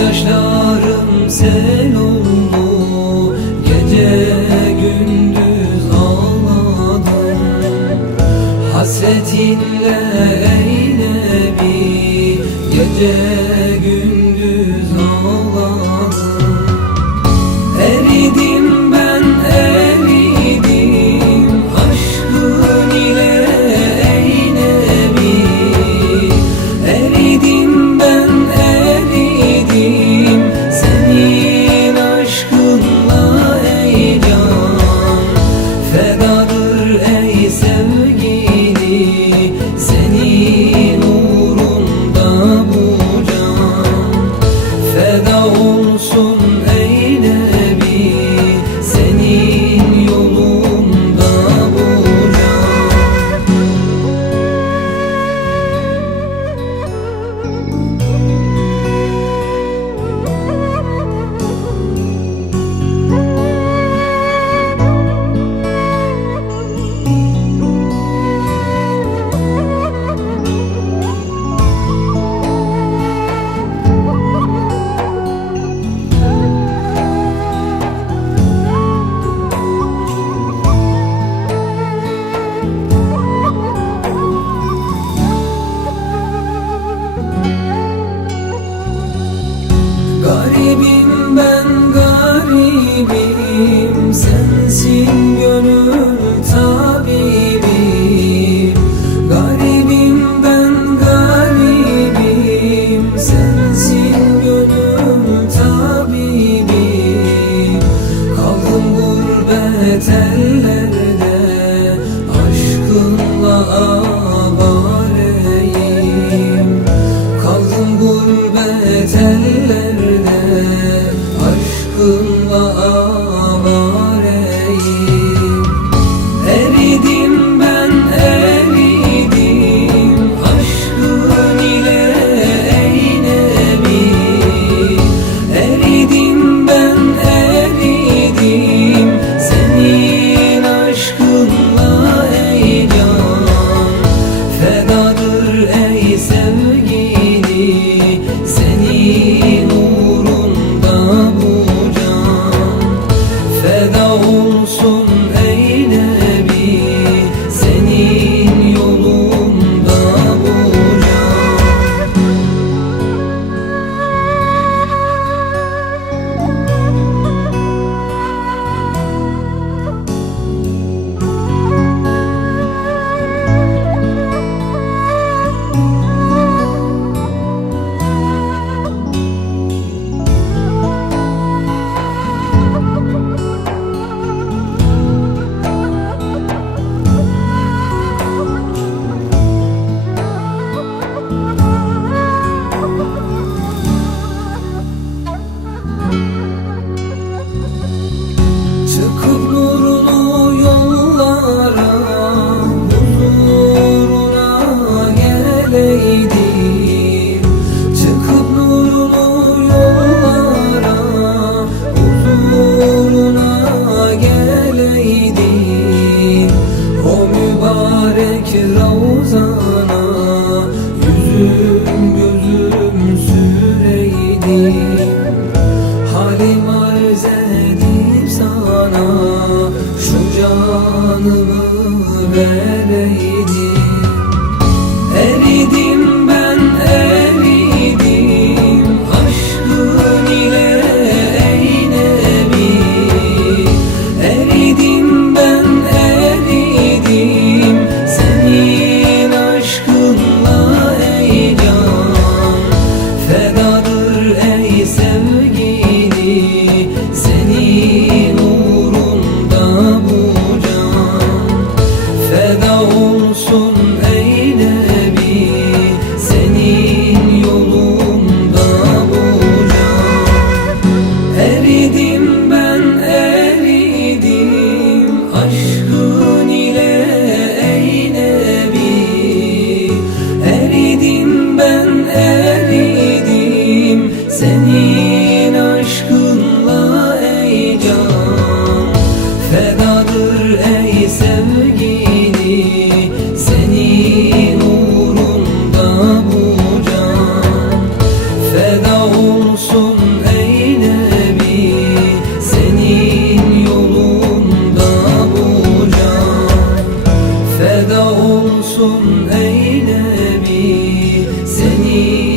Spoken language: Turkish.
Gözyaşlarım sel oldu, gece gündüz ağladım. Hasretinle eylebi, gece gündüz ağladım. Eridim ben eridim, aşkın ile eylebi. Eridim ben eridim, senin aşkınla ey can. Fedadır ey sevgili, senin uğrunda bu can. Feda olsun ey Nebi, senin yolunda bu can. Garibim ben garibim, sensin gönül tabibim. Garibim ben garibim, sensin gönül tabibim. Kaldım gurbet ellerde, aşkınla avareyim. Kaldım gurbet ellerde, aşkınla avareyim. olsun ey Nebi, seni